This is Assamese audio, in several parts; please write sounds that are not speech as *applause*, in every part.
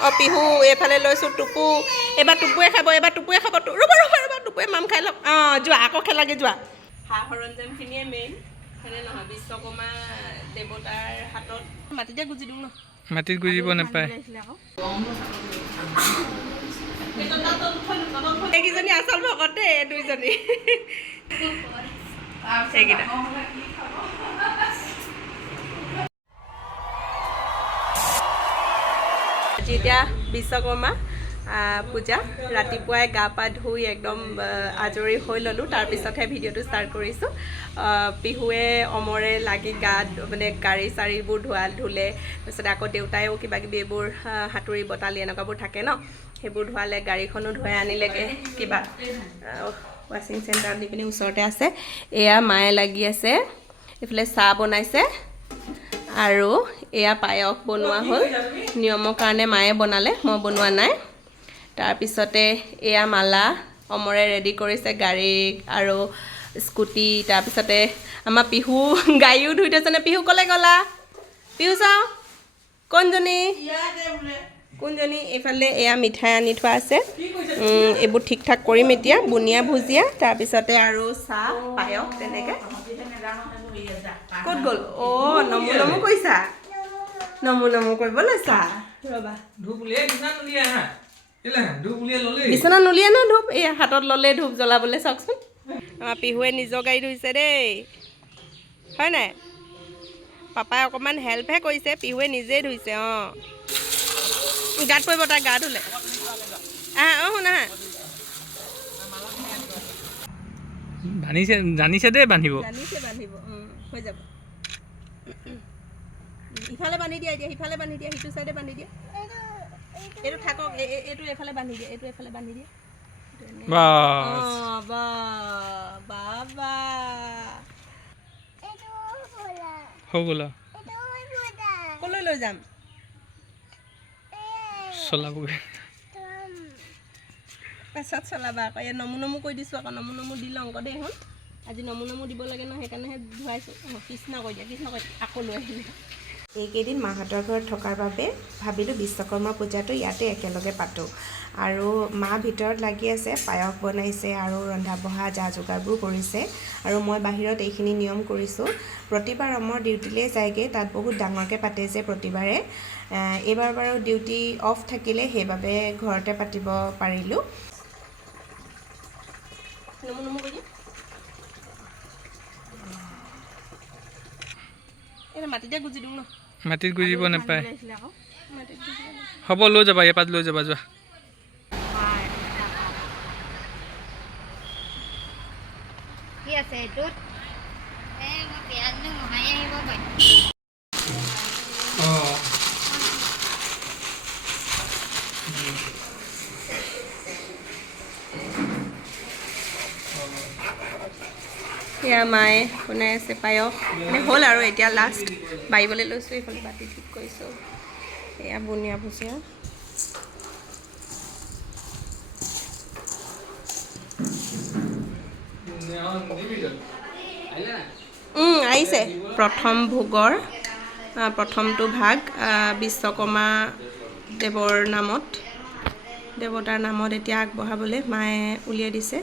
অঁ পিহু এইফালে লৈছোঁ টুপু। এইবাৰ টুপুৱে খাব এইবাৰ টুপুৱে খাব। ৰ'ব ৰ'ব ৰ'ব টুপুৱে মাম খাই লওক। অঁ যোৱা আকৌ খেলাগে যোৱা। সা সৰঞ্জামখিনিয়ে মেইন হয়নে নহয়? বিশ্বকৰ্মা দেৱতাৰ হাতত। মাটিতে গুজি দিওঁ ন? মাটিত গুজিব নাপায়। *inaudible* এইকেইজনী আচল ভকত দেই দুইজনী। সেইকেইটা আজি এতিয়া বিশ্বকৰ্মা পূজা। ৰাতিপুৱাই গা পা ধুই একদম আজৰি হৈ ল'লোঁ। তাৰপিছতহে ভিডিঅ'টো ষ্টাৰ্ট কৰিছোঁ। পিহুৱে অমৰে লাগি গা ধু- মানে গাড়ী চাড়ীবোৰ ধোৱা ধুলে। তাৰপিছতে আকৌ দেউতায়েও কিবা কিবি এইবোৰ সাঁতুৰি বটালি এনেকুৱাবোৰ থাকে ন? সেইবোৰ ধোৱালে গাড়ীখনো ধুৱাই আনিলেগৈ কিবা। ৱাশ্বিং চেণ্টাৰ দি পিনি ওচৰতে আছে। এয়া মায়ে লাগি আছে। এইফালে চাহ বনাইছে। আৰু এয়া পায়স বনোৱা হ'ল। নিয়মৰ কাৰণে মায়ে বনালে মই বনোৱা নাই। তাৰপিছতে এয়া মালা অমৰে ৰেডি কৰিছে গাড়ী আৰু স্কুটি। তাৰপিছতে আমাৰ পিহু গাড়ীও ধুই থৈছেনে পিহু ক'লে গ'লা? পিহু চাওঁ কোনজনী? কোনজনী? এইফালে এয়া মিঠাই আনি থোৱা আছে। এইবোৰ ঠিক ঠাক কৰিম এতিয়া বুনিয়া ভুজিয়া। তাৰপিছতে আৰু চাহ পায়স তেনেকৈ। ক'ত গ'ল? অ' নমু নমু কৰিছা? নমু নমু কৰিব লৈছা ৰ'বা। ধূপ উলিয়াই বিচনাত নুলিয়াই হা। ধূপ উলিয়াই ল'লেই। বিচনাত নুলিয়ে ন ধূপ? এই হাতত ল'লে ধূপ জ্বলাবলৈ চাওকচোন। আমাৰ পিহুৱে নিজৰ গাড়ী ধুইছে দেই। হয় নাই? পাপাই অকণমান হেল্পহে কৰিছে পিহুৱে নিজেই ধুইছে অঁ। গাত পৰিব তাই গা ধুলে আহা অঁ শুনা হা। বান্ধিছে জানিছে দেই বান্ধিব। জানিছে বান্ধিব হৈ যাব। ইফালে বান্ধি দিয়া এতিয়া সিফালে বান্ধি দিয়া সিটো চাইডে বান্ধি দিয়া। এইটো থাকক এই- এই- এইটো এইফালে বান্ধি দিয়া এইটো এইফালে বান্ধি দিয়া। ক'লৈ লৈ যাম? চলাবগৈ। পেছত চলাবা আকৌ এই নমু নমু কৈ দিছোঁ আকৌ নমু নমু দি লওঁ আকৌ দেই শুন আজি নমু নমু দিব লাগে ন সেইকাৰণেহে ধুৱাইছোঁ। অঁ কৃষ্ণ কৈ দিয়া কৃষ্ণ কৈ দিয়া আকৌ লৈ আহিলে এইকেইদিন মাহঁতৰ ঘৰত থকাৰ বাবে ভাবিলোঁ বিশ্বকৰ্মা পূজাটো ইয়াতে একেলগে পাতোঁ। আৰু মা ভিতৰত লাগি আছে পায়স বনাইছে আৰু ৰন্ধা বঢ়া যা যোগাৰবোৰ কৰিছে। আৰু মই বাহিৰত এইখিনি নিয়ম কৰিছোঁ। প্ৰতিবাৰ অমৰ ডিউটিলৈ যায়গৈ তাত বহুত ডাঙৰকৈ পাতে যে প্ৰতিবাৰে। এইবাৰ বাৰু ডিউটি অফ থাকিলে সেইবাবে ঘৰতে পাতিব পাৰিলোঁ। মাটিতে গুজি দিওঁ ন মাটিত গুজিব নাপায়। হ'ব লৈ যাবা ইয়াৰ পৰা লৈ যাবা যোৱা। কি আছে এইটোত এই মই পিঁয়াজটো মোহাৰি আহিব পাৰিম অঁ মায়ে বনাই আছে পায়স মানে হ'ল আৰু এতিয়া লাষ্ট বাঢ়িবলৈ লৈছোঁ এইফালে বাতি ঠিক কৰিছোঁ। এয়া বুনিয়া উম, আহিছে। প্ৰথম ভোগৰ প্ৰথমটো ভাগ বিশ্বকৰ্মা দেৱৰ নামত। দেৱতাৰ নামত এতিয়া আগবঢ়াবলৈ মায়ে উলিয়াই দিছে।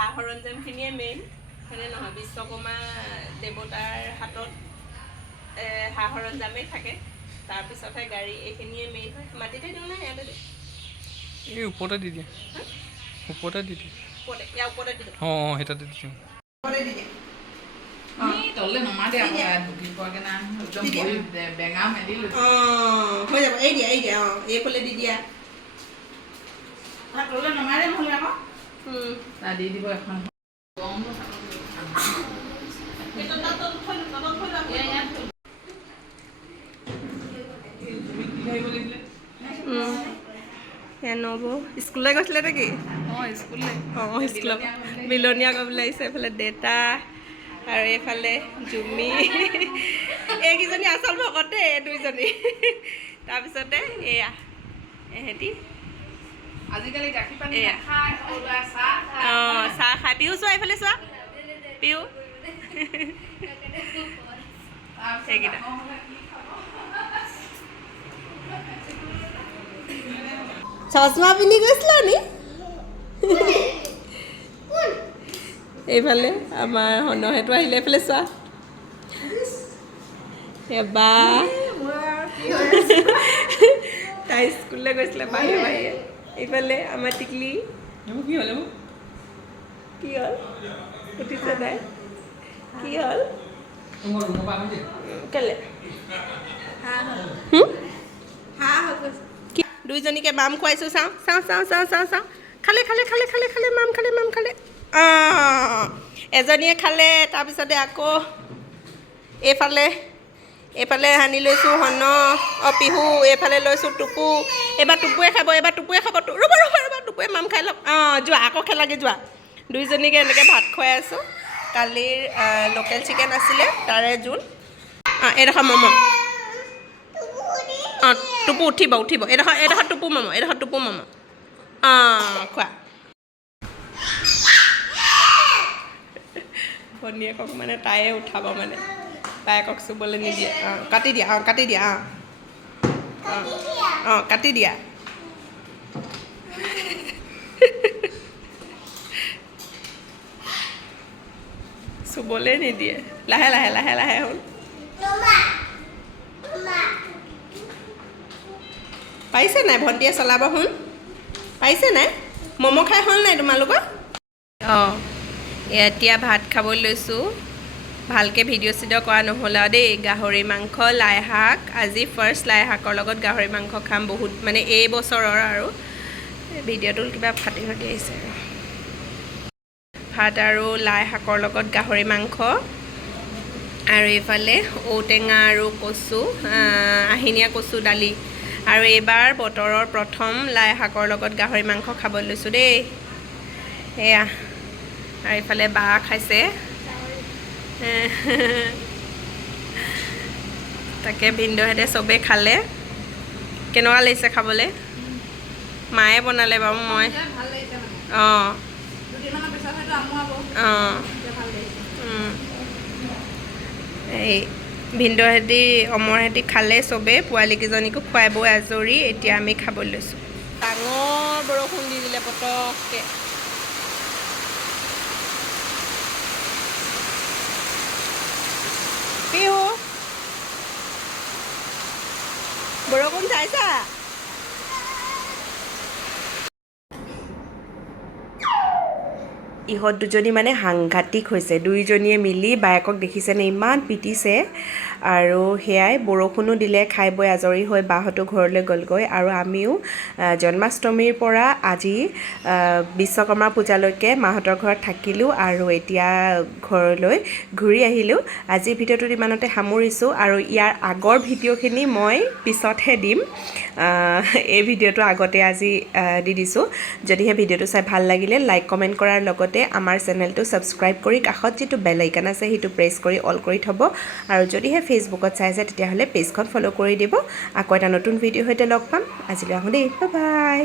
সা সৰঞ্জামখিনিয়ে মেইন হয়নে নহয়? বিশ্বকৰ্মা দেৱতাৰ হাতত সা সৰঞ্জামেই থাকে। তাৰপিছতহে গাড়ী এইখিনিয়ে মেইন হয়। মাটিতে দিওঁ নে ইয়াতে দিওঁ এই ওপৰতে দি দিয়া। ওপৰতে দি দিয়া। ওপৰতে ইয়াৰ ওপৰতে দি দিওঁ। অঁ অঁ সেইটাতে দি দিওঁ। ওপৰতে দি দিওঁ ই তললে নমাতে আকৌ ইয়াত ঢুকি পোৱাকে নাই একদম ভৰি বে- বেঙা মেলি অঁ হৈ যাব। এই দিয়া এই দিয়া অঁ এইফালে দি দিয়া। তললে নমাই দে নহ'লে আকৌ। দি দিব এখন নবৌ স্কুললৈ গৈছিলে নেকি অঁ স্কুললৈ অঁ স্কুলৰ বিলনীয়া কৰিবলৈ আহিছে এইফালে দেউতা আৰু এইফালে জুমি এইকেইজনী আচল ভকত দুইজনী তাৰপিছতে এয়া এহেঁতি আজিকালি গাখীৰ পানী এয়া। নাখায় ওলাই চাহ খায়। অঁ চাহ খাই পিহু চোৱা এইফালে চোৱা। পিহু এইকেইটা। চশমা পিন্ধি গৈছিলা নি? এইফালে আমাৰ সনহেতো আহিলে এইফালে চোৱা। এবাৰ। তাই স্কুললৈ গৈছিলে বাহিৰে বাহিৰে। এইফালে আমাৰ টিকলি। কি হ'ল কি হ'ল? সুধিছে তাই কি হ'ল? কেলে? দুইজনীকে মাম খুৱাইছোঁ চাওঁ চাওঁ চাওঁ চাওঁ চাওঁ চাওঁ। খালে খালে খালে খালে খালে মাম খালে মাম খালে। অঁ এজনীয়ে খালে তাৰপিছতে আকৌ এইফালে এইফালে সানি লৈছোঁ হন অঁ পিহু এইফালে লৈছোঁ টুপু। এইবাৰ টুপুৱে খাব এইবাৰ টুপুৱে খাব। ৰ'ব ৰ'ব ৰ'ব, টুপুৱে মাম খাই লওক। অঁ, যোৱা, আকৌ খেলাগে যোৱা। দুইজনীকে এনেকৈ ভাত খুৱাই আছোঁ। কালিৰ লোকেল চিকেন আছিলে, তাৰে জোল। অঁ, এইডোখৰ ম'ম' অঁ, টুপু উঠিব উঠিব। এইডোখৰ এইডোখৰ টুপু ম'ম' এইডোখৰ টুপু ম'ম' অঁ, খোৱা। ভনীয়েকক মানে তায়ে উঠাব মানে। বায়েকক চুবলৈ নিদিয়ে। অঁ, কাটি দিয়া, অঁ, কাটি দিয়া, অঁ। অঁ কাটি দিয়া চুবলৈ নিদিয়ে লাহে লাহে লাহে লাহে হ'ল পাৰিছে নাই ভণ্টিয়ে চলাব শুন পাৰিছে নাই ম'ম' খাই হ'ল নাই তোমালোকৰ অঁ এতিয়া ভাত খাবলৈ লৈছোঁ ভালকৈ ভিডিঅ' চিডিঅ' কৰা নহ'ল আৰু দেই। গাহৰি মাংস লাই শাক আজি ফাৰ্ষ্ট লাই শাকৰ লগত গাহৰি মাংস খাম বহুত মানে এই বছৰৰ আৰু। ভিডিঅ'টো কিবা ফাটি ফাটি আহিছে। ভাত আৰু লাই শাকৰ লগত গাহৰি মাংস। আৰু এইফালে ঔটেঙা আৰু কচু আহ, আহিনীয়া কচু দালি। আৰু এইবাৰ বতৰৰ প্ৰথম লাই শাকৰ লগত গাহৰি মাংস খাবলৈ লৈছোঁ দেই। সেয়া আৰু এইফালে বা খাইছে। *laughs* তাকে ভিনদেউহেঁতে চবেই খালে। কেনেকুৱা লাগিছে খাবলৈ? মায়ে বনালে বাৰু মই। অঁ। অঁ। এই ভিনদেউহেঁতি অমৰহেঁতি খালে চবেই। পোৱালীকেইজনীকো খুৱাই বৈ আজৰি। এতিয়া আমি খাবলৈ লৈছোঁ। ডাঙৰ বৰষুণ দি দিলে পটককৈ পিহু বৰষুণ চাইছা ইহঁত দুজনী মানে সাংঘাতিক হৈছে। দুইজনীয়ে মিলি বায়েকক দেখিছেনে ইমান পিটিছে। আৰু সেয়াই বৰষুণো দিলে খাই বৈ আজৰি হৈ বাহঁতো ঘৰলৈ গ'লগৈ। আৰু আমিও জন্মাষ্টমীৰ পৰা আজি বিশ্বকৰ্মা পূজালৈকে মাহঁতৰ ঘৰত থাকিলোঁ আৰু এতিয়া ঘৰলৈ ঘূৰি আহিলোঁ। আজিৰ ভিডিঅ'টোত ইমানতে সামৰিছোঁ আৰু ইয়াৰ আগৰ ভিডিঅ'খিনি মই পিছতহে দিম। এই ভিডিঅ'টো আগতে আজি দি দিছোঁ। যদিহে ভিডিঅ'টো চাই ভাল লাগিলে লাইক কমেণ্ট কৰাৰ লগতে আমাৰ চেনেলটো ছাবস্ক্ৰাইব কৰি কাষত যিটো বেল আইকন আছে, সেইটো প্ৰেছ কৰি অল কৰি থ'ব। আৰু যদিহে ফেচবুকত চাইছে তেতিয়াহ'লে পেজখন ফ'ল' কৰি দিব। আকৌ এটা নতুন ভিডিঅ'ৰ সৈতে লগ পাম। আজিলৈ আহোঁ দেই। বাই